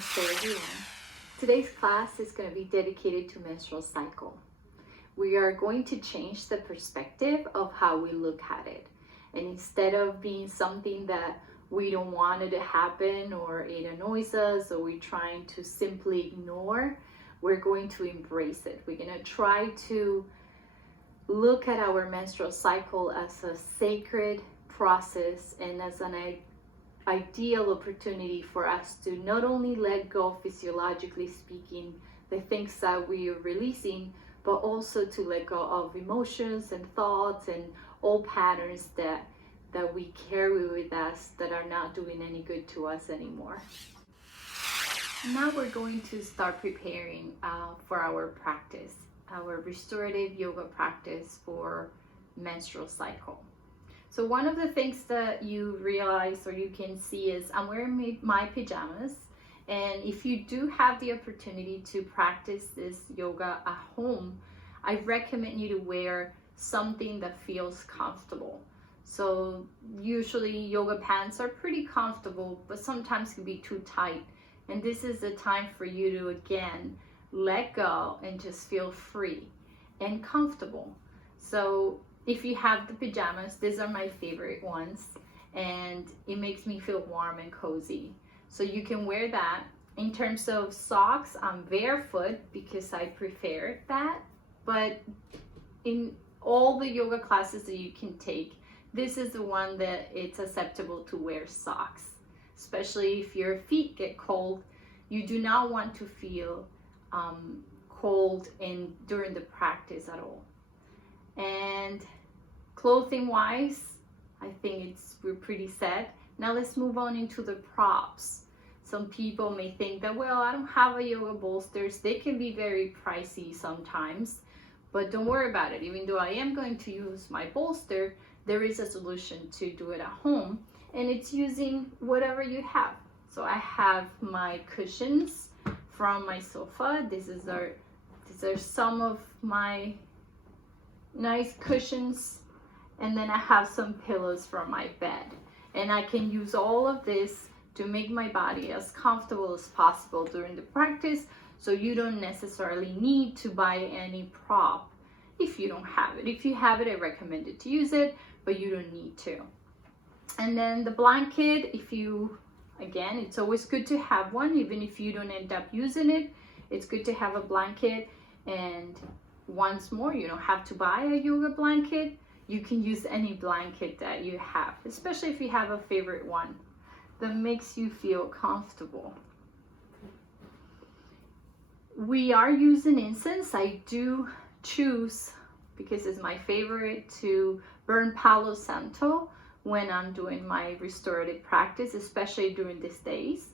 Namaste everyone. Today's class is going to be dedicated to menstrual cycle. We are going to change the perspective of how we look at it. And instead of being something that we don't want it to happen or it annoys us or we're trying to simply ignore, we're going to embrace it. We're going to try to look at our menstrual cycle as a sacred process and as an ideal opportunity for us to not only let go, physiologically speaking, the things that we are releasing, but also to let go of emotions and thoughts and old patterns that we carry with us that are not doing any good to us anymore. Now we're going to start preparing for our practice, our restorative yoga practice for menstrual cycle. So one of the things that you realize or you can see is I'm wearing my pajamas, and if you do have the opportunity to practice this yoga at home, I recommend you to wear something that feels comfortable. So usually yoga pants are pretty comfortable, but sometimes can be too tight. And this is the time for you to again let go and just feel free and comfortable. So if you have the pajamas, these are my favorite ones, and it makes me feel warm and cozy. So you can wear that. In terms of socks, I'm barefoot because I prefer that, but in all the yoga classes that you can take, this is the one that it's acceptable to wear socks, especially if your feet get cold. You do not want to feel cold during the practice at all. And clothing wise, I think we're pretty set. Now let's move on into the props. Some people may think that, well, I don't have a yoga bolsters. They can be very pricey sometimes, but don't worry about it. Even though I am going to use my bolster, there is a solution to do it at home, and it's using whatever you have. So I have my cushions from my sofa. These are some of my nice cushions, and then I have some pillows from my bed, and I can use all of this to make my body as comfortable as possible during the practice. So you don't necessarily need to buy any prop if you don't have it. If you have it, I recommend it to use it, but you don't need to. And then the blanket, again, it's always good to have one. Even if you don't end up using it, it's good to have a blanket. And once more, you don't have to buy a yoga blanket. You can use any blanket that you have, especially if you have a favorite one that makes you feel comfortable. We are using incense. I do choose, because it's my favorite, to burn Palo Santo when I'm doing my restorative practice, especially during these days.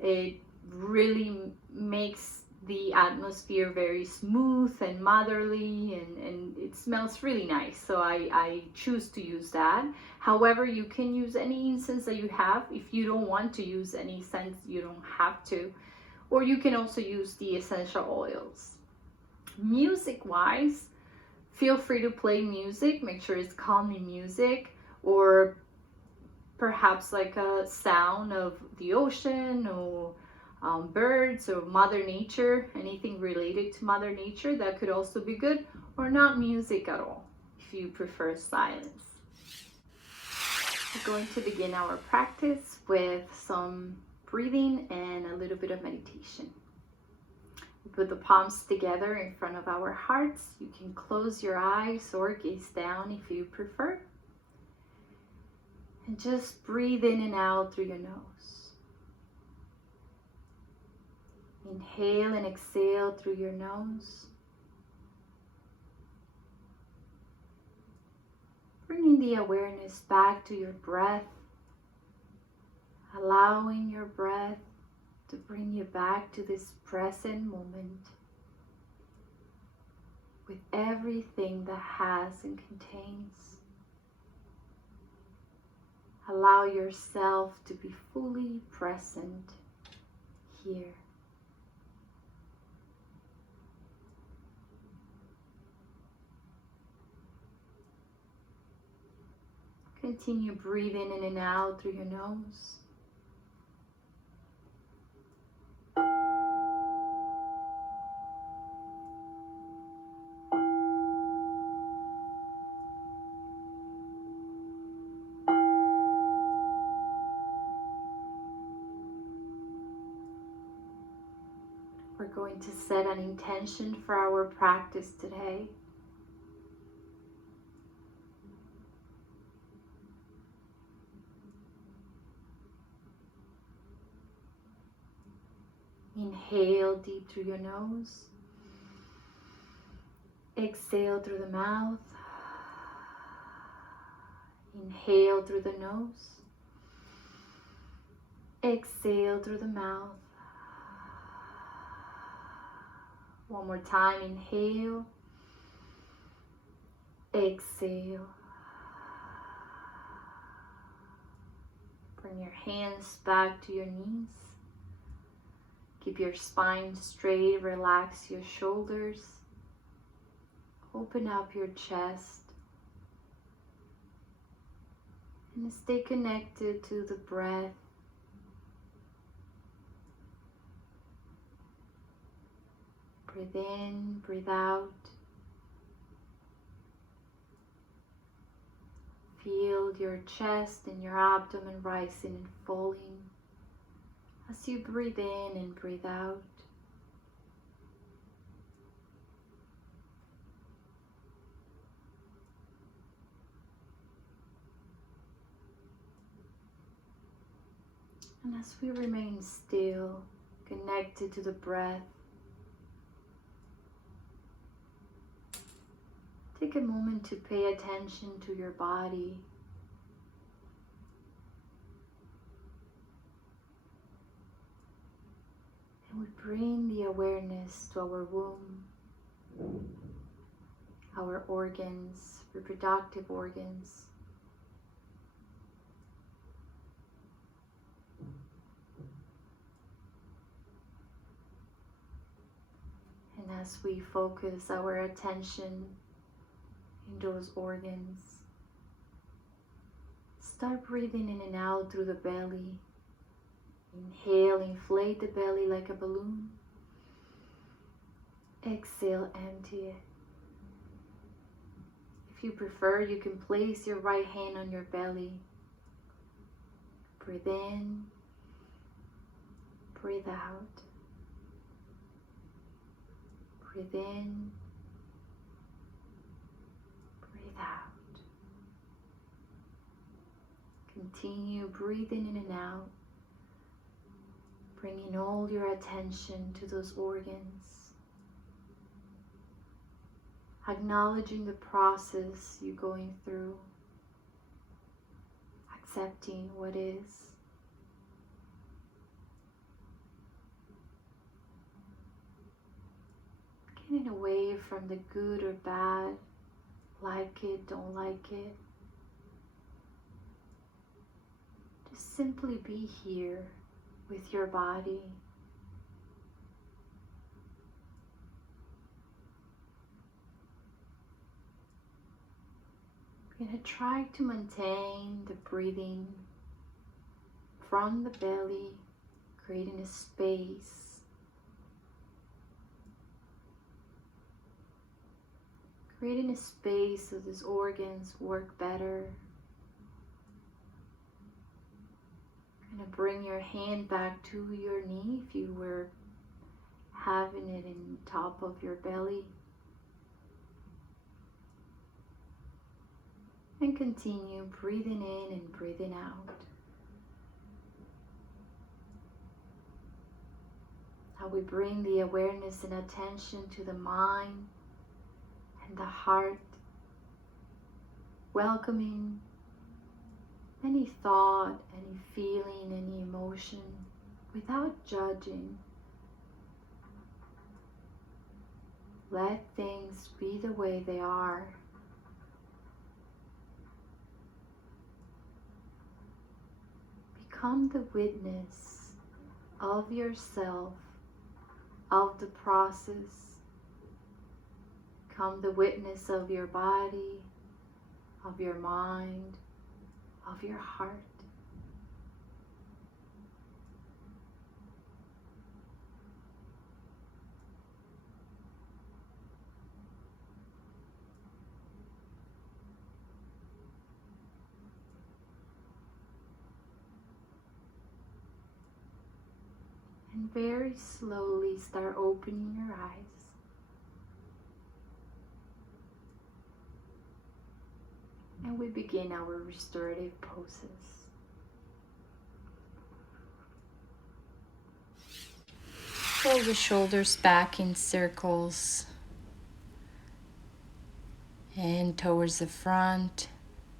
It really makes the atmosphere very smooth and motherly, and it smells really nice. So I choose to use that. However, you can use any incense that you have. If you don't want to use any scent, you don't have to. Or you can also use the essential oils. Music wise, feel free to play music. Make sure it's calming music, or perhaps like a sound of the ocean or birds or Mother Nature, anything related to Mother Nature, that could also be good, or not music at all if you prefer silence. We're going to begin our practice with some breathing and a little bit of meditation. We put the palms together in front of our hearts. You can close your eyes or gaze down if you prefer. And just breathe in and out through your nose. Inhale and exhale through your nose. Bringing the awareness back to your breath. Allowing your breath to bring you back to this present moment with everything that has and contains. Allow yourself to be fully present here. Continue breathing in and out through your nose. going to set an intention for our practice today. Inhale deep through your nose. Exhale through the mouth. Inhale through the nose. Exhale through the mouth. One more time, inhale. Exhale. Bring your hands back to your knees. Keep your spine straight, relax your shoulders. Open up your chest. And stay connected to the breath. Breathe in, breathe out. Feel your chest and your abdomen rising and falling as you breathe in and breathe out. And as we remain still, connected to the breath, take a moment to pay attention to your body. And we bring the awareness to our womb, our organs, reproductive organs. And as we focus our attention in those organs, start breathing in and out through the belly. Inhale, inflate the belly like a balloon. Exhale, empty it. If you prefer, you can place your right hand on your belly. Breathe in, breathe out. Breathe in, breathe out. Continue breathing in and out, bringing all your attention to those organs, acknowledging the process you're going through, accepting what is. Getting away from the good or bad, like it, don't like it. Just simply be here with your body. We're going to try to maintain the breathing from the belly, creating a space. Creating a space so these organs work better. Gonna bring your hand back to your knee if you were having it in top of your belly. And continue breathing in and breathing out. How we bring the awareness and attention to the mind and the heart, welcoming any thought, any feeling, any emotion without judging. Let things be the way they are. Become the witness of yourself, of the process. Become the witness of your body, of your mind, of your heart. And very slowly start opening your eyes. And we begin our restorative poses. Pull the shoulders back in circles and towards the front,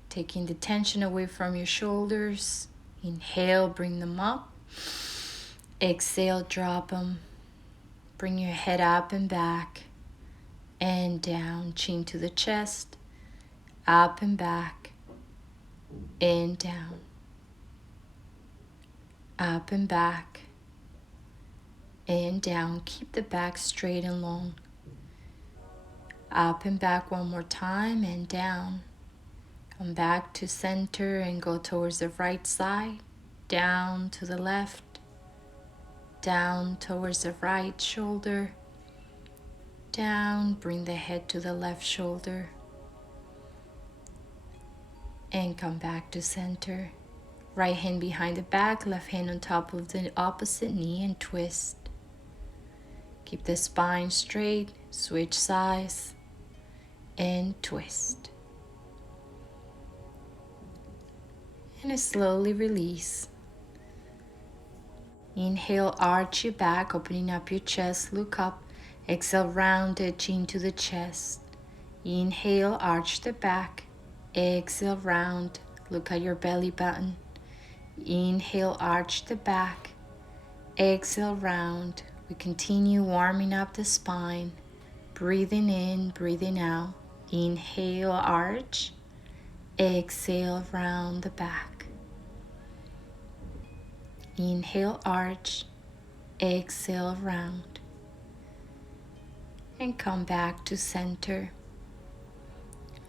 taking the tension away from your shoulders. Inhale, bring them up. Exhale, drop them. Bring your head up and back and down, chin to the chest, up and back and down, up and back and down. Keep the back straight and long. Up and back one more time and down. Come back to center and go towards the right side, down to the left, down towards the right shoulder, down, bring the head to the left shoulder, and come back to center. Right hand behind the back, left hand on top of the opposite knee and twist. Keep the spine straight, switch sides, and twist. And slowly release. Inhale, arch your back, opening up your chest, look up. Exhale, round the chin to the chest. Inhale, arch the back. Exhale, round, look at your belly button. Inhale, arch the back. Exhale, round. We continue warming up the spine. Breathing in, breathing out. Inhale, arch. Exhale, round the back. Inhale, arch. Exhale, round. And come back to center.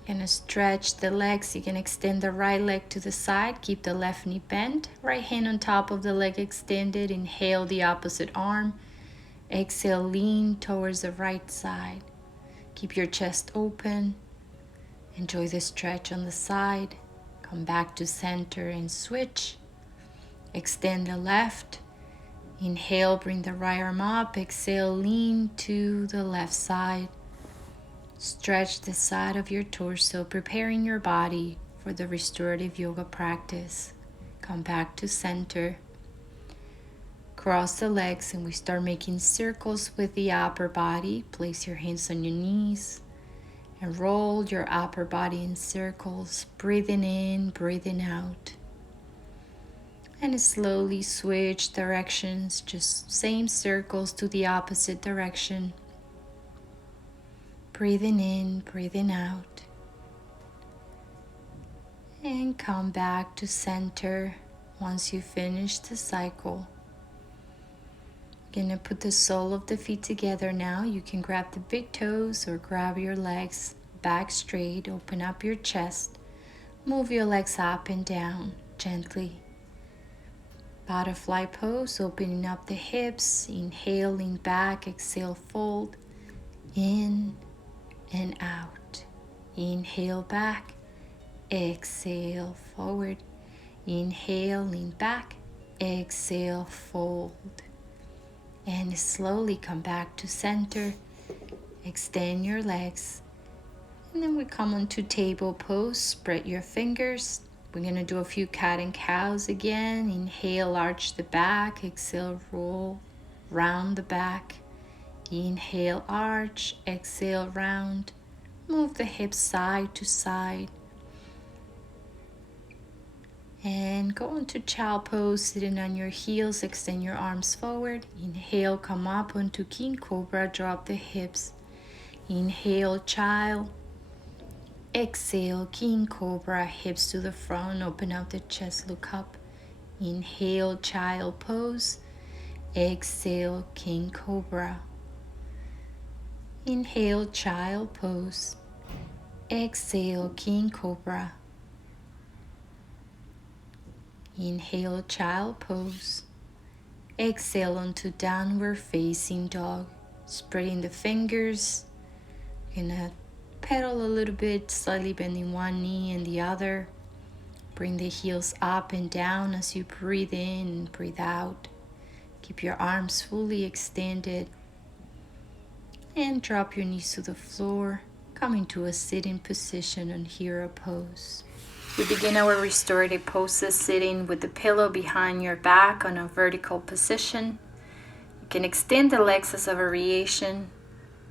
You're gonna stretch the legs. You can extend the right leg to the side. Keep the left knee bent. Right hand on top of the leg extended. Inhale the opposite arm. Exhale, lean towards the right side. Keep your chest open. Enjoy the stretch on the side. Come back to center and switch. Extend the left. Inhale, bring the right arm up. Exhale, lean to the left side. Stretch the side of your torso, preparing your body for the restorative yoga practice. Come back to center. Cross the legs and we start making circles with the upper body. Place your hands on your knees and roll your upper body in circles, breathing in, breathing out. And slowly switch directions, just same circles to the opposite direction. Breathing in, breathing out. And come back to center once you finish the cycle. You're gonna put the sole of the feet together now. You can grab the big toes or grab your legs back straight. Open up your chest. Move your legs up and down gently. Butterfly pose, opening up the hips. Inhale, lean back. Exhale, fold. In and out. Inhale back. Exhale forward. Inhale, lean back. Exhale, fold. And slowly come back to center. Extend your legs. And then we come onto table pose. Spread your fingers. We're going to do a few cat and cows again. Inhale, arch the back. Exhale, roll, round the back. Inhale, arch. Exhale, round. Move the hips side to side. And go into child pose, sitting on your heels. Extend your arms forward. Inhale, come up onto king cobra. Drop the hips. Inhale, child. Exhale, king cobra. Hips to the front. Open out the chest, look up. Inhale, child pose. Exhale, king cobra. Inhale, child pose. Exhale, king cobra. Inhale, child pose. Exhale onto downward facing dog. Spreading the fingers. You're gonna pedal a little bit, slightly bending one knee and the other. Bring the heels up and down as you breathe in and breathe out. Keep your arms fully extended and drop your knees to the floor. Come into a sitting position on hero pose. We begin our restorative poses sitting with the pillow behind your back on a vertical position. You can extend the legs as a variation.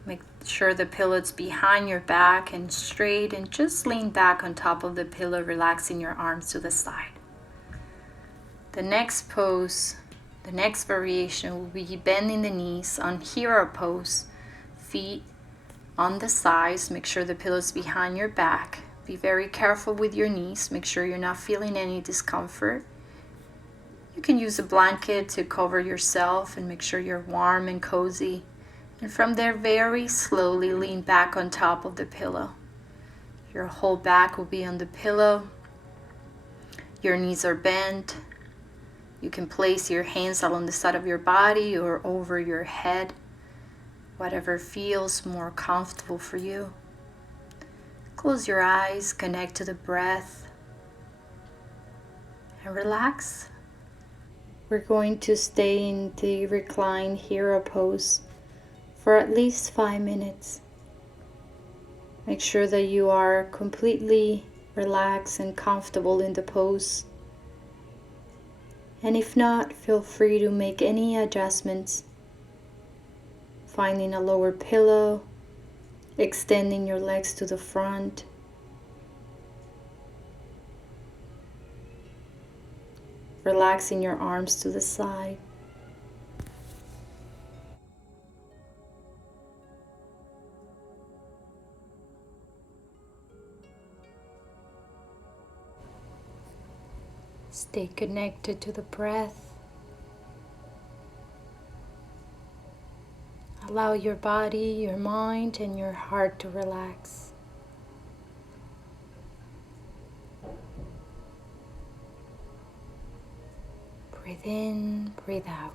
Make sure the pillow is behind your back and straight, and just lean back on top of the pillow, relaxing your arms to the side. The next pose, the next variation will be bending the knees on hero pose, feet on the sides. Make sure the pillow is behind your back. Be very careful with your knees. Make sure you're not feeling any discomfort. You can use a blanket to cover yourself and make sure you're warm and cozy. And from there, very slowly lean back on top of the pillow. Your whole back will be on the pillow. Your knees are bent. You can place your hands along the side of your body or over your head, whatever feels more comfortable for you. Close your eyes, connect to the breath, and relax. We're going to stay in the reclined hero pose for at least 5 minutes. Make sure that you are completely relaxed and comfortable in the pose. And if not, feel free to make any adjustments. Finding a lower pillow, extending your legs to the front. Relaxing your arms to the side. Stay connected to the breath. Allow your body, your mind, and your heart to relax. Breathe in, breathe out.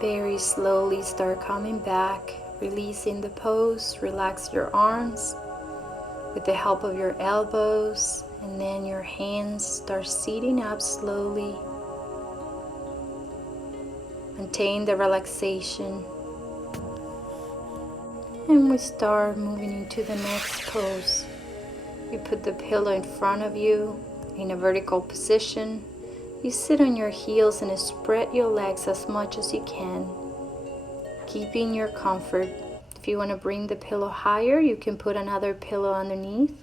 Very slowly start coming back, releasing the pose. Relax your arms with the help of your elbows, and then your hands start sitting up slowly. Maintain the relaxation. And we start moving into the next pose. You put the pillow in front of you in a vertical position. You sit on your heels and spread your legs as much as you can, keeping your comfort. If you want to bring the pillow higher, you can put another pillow underneath.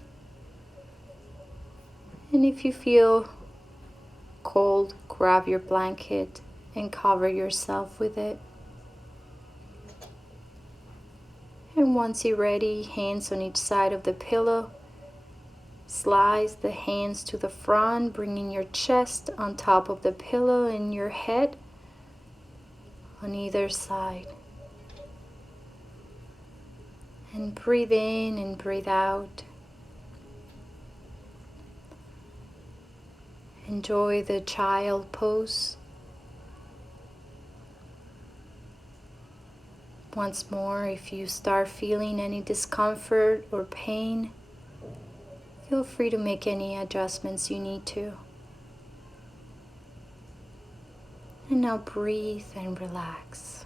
And if you feel cold, grab your blanket and cover yourself with it. And once you're ready, hands on each side of the pillow. Slide the hands to the front, bringing your chest on top of the pillow and your head on either side. And breathe in and breathe out. Enjoy the child pose. Once more, if you start feeling any discomfort or pain, feel free to make any adjustments you need to. And now breathe and relax.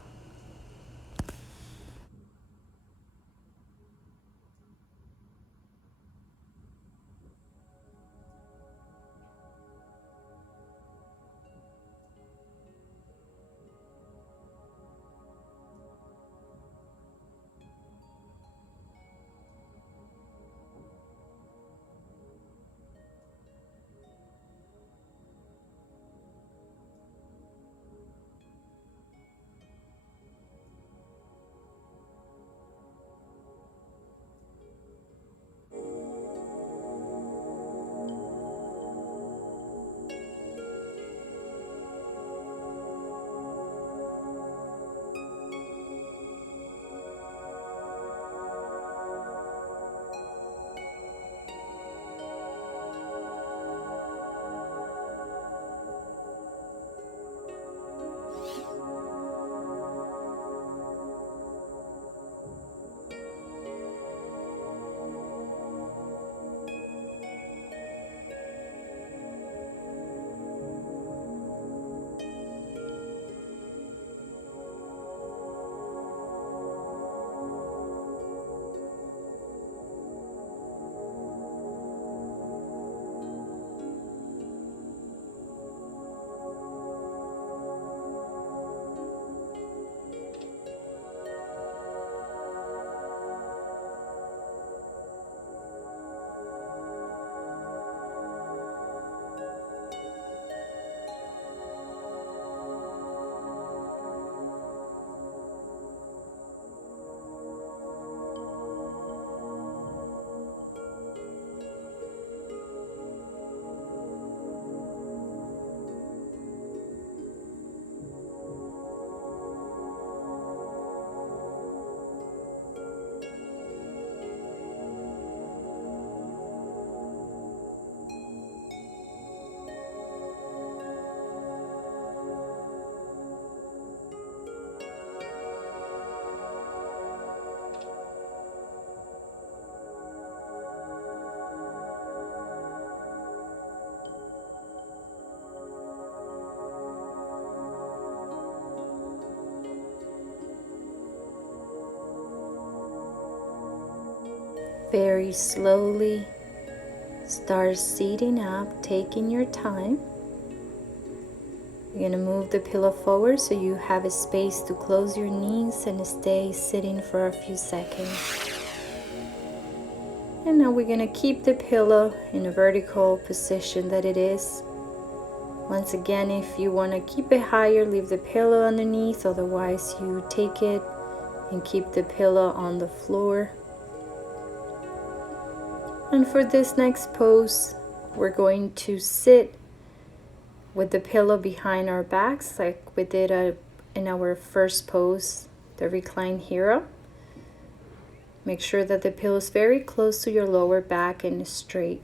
Very slowly start sitting up, taking your time. You're going to move the pillow forward so you have a space to close your knees and stay sitting for a few seconds. And now we're going to keep the pillow in a vertical position that it is. Once again, if you want to keep it higher, leave the pillow underneath. Otherwise, you take it and keep the pillow on the floor. And for this next pose, we're going to sit with the pillow behind our backs like we did in our first pose, the reclined hero. Make sure that the pillow is very close to your lower back and straight.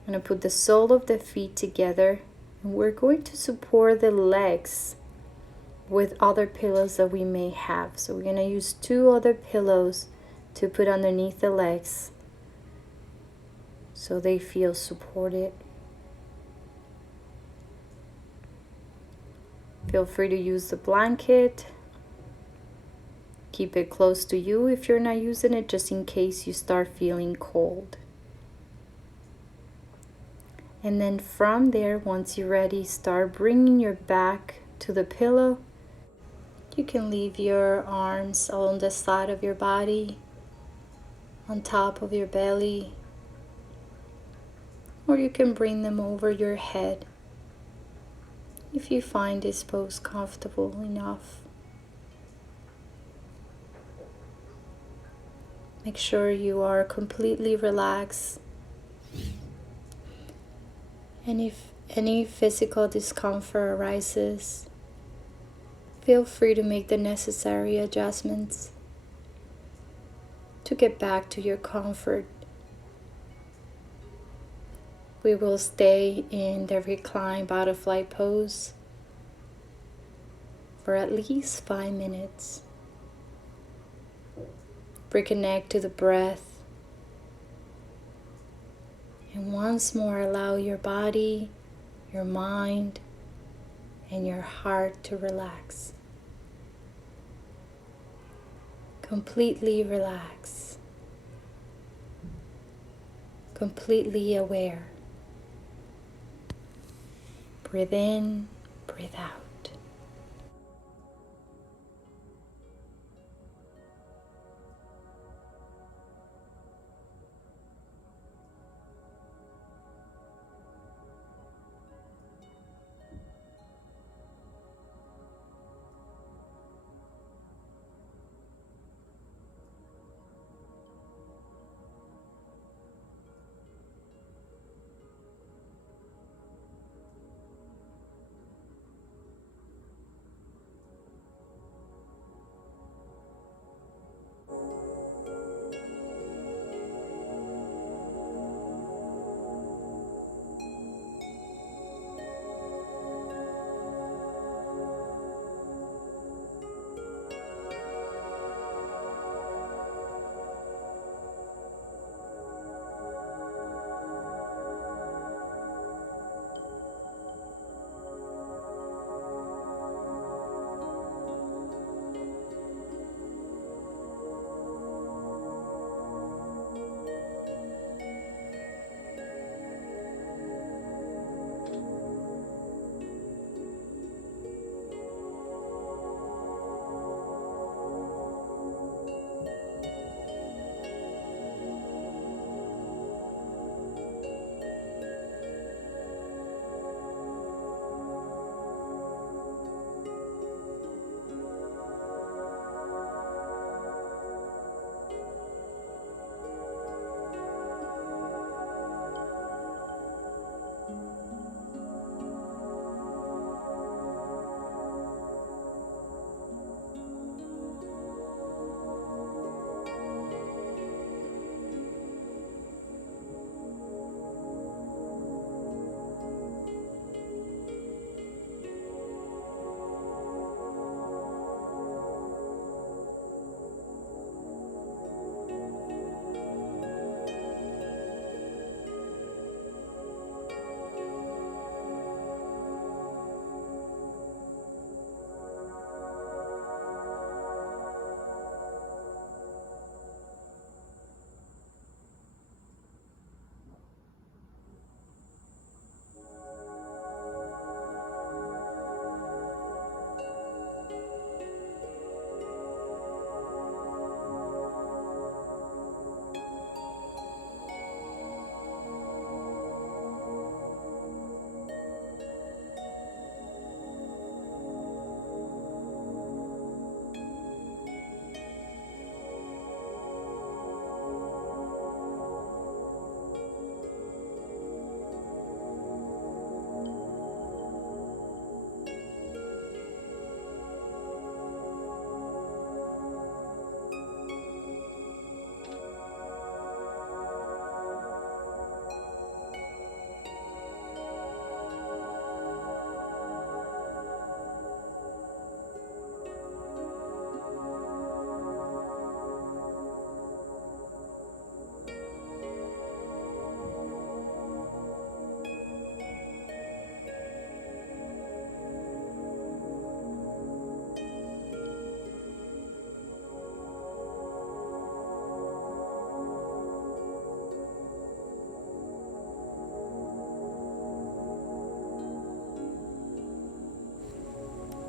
I'm going to put the sole of the feet together, and we're going to support the legs with other pillows that we may have. So we're going to use 2 other pillows to put underneath the legs so they feel supported. Feel free to use the blanket. Keep it close to you if you're not using it, just in case you start feeling cold. And then from there, once you're ready, start bringing your back to the pillow. You can leave your arms on the side of your body, on top of your belly, or you can bring them over your head if you find this pose comfortable enough. Make sure you are completely relaxed. And if any physical discomfort arises, feel free to make the necessary adjustments to get back to your comfort. We will stay in the reclined butterfly pose for at least 5 minutes. Reconnect to the breath. And once more, allow your body, your mind, and your heart to relax. Completely relax. Completely aware. Breathe in, breathe out.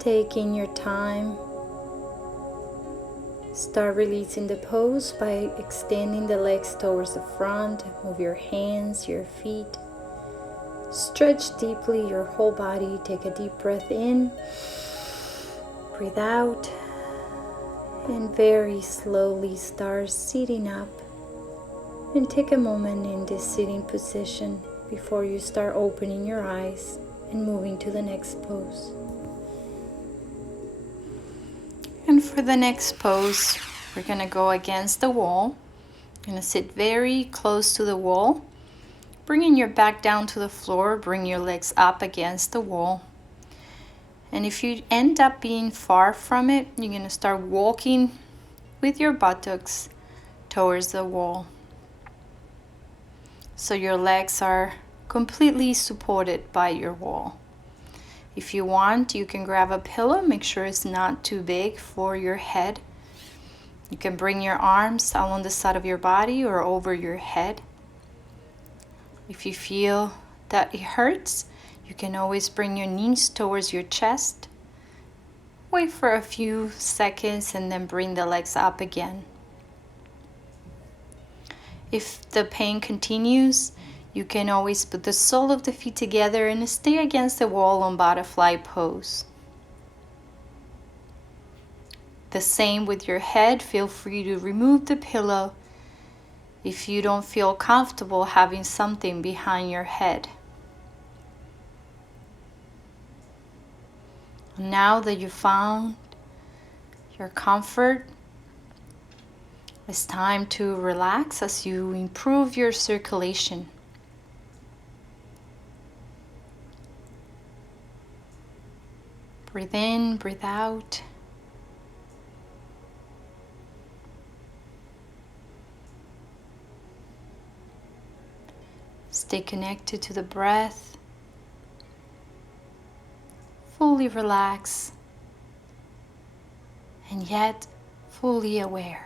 Taking your time, start releasing the pose by extending the legs towards the front. Move your hands, your feet. Stretch deeply your whole body. Take a deep breath in. Breathe out. And very slowly start sitting up. And take a moment in this sitting position before you start opening your eyes and moving to the next pose. And for the next pose, we're going to go against the wall. You're going to sit very close to the wall. Bringing your back down to the floor, bring your legs up against the wall. And if you end up being far from it, you're going to start walking with your buttocks towards the wall. So your legs are completely supported by your wall. If you want, you can grab a pillow. Make sure it's not too big for your head. You can bring your arms along the side of your body or over your head. If you feel that it hurts, you can always bring your knees towards your chest. Wait for a few seconds and then bring the legs up again. If the pain continues, you can always put the sole of the feet together and stay against the wall on butterfly pose. The same with your head. Feel free to remove the pillow if you don't feel comfortable having something behind your head. Now that you found your comfort, it's time to relax as you improve your circulation. Breathe in, breathe out. Stay connected to the breath. Fully relax, and yet fully aware.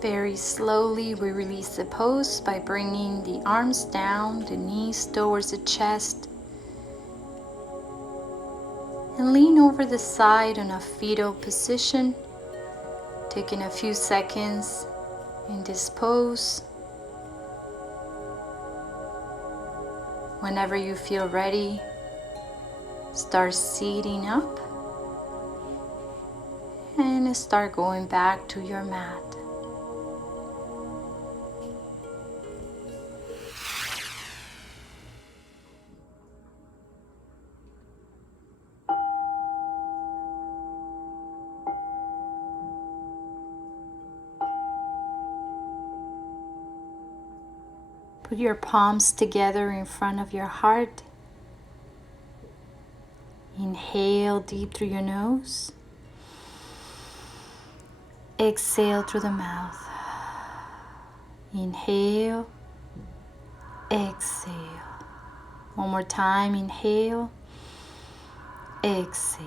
Very slowly, we release the pose by bringing the arms down, the knees towards the chest, and lean over the side in a fetal position, taking a few seconds in this pose. Whenever you feel ready, start seating up and start going back to your mat. Put your palms together in front of your heart. Inhale deep through your nose. Exhale through the mouth. Inhale. Exhale. One more time. Inhale. Exhale.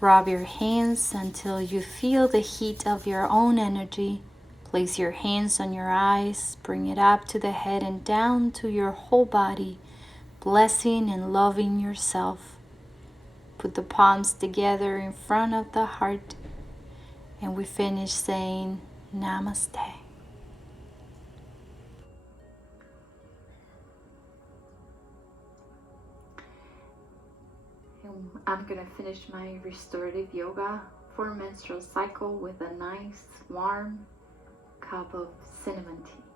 Rub your hands until you feel the heat of your own energy. Place your hands on your eyes, bring it up to the head and down to your whole body, blessing and loving yourself. Put the palms together in front of the heart, and we finish saying Namaste. And I'm going to finish my restorative yoga for menstrual cycle with a nice warm cup of cinnamon tea.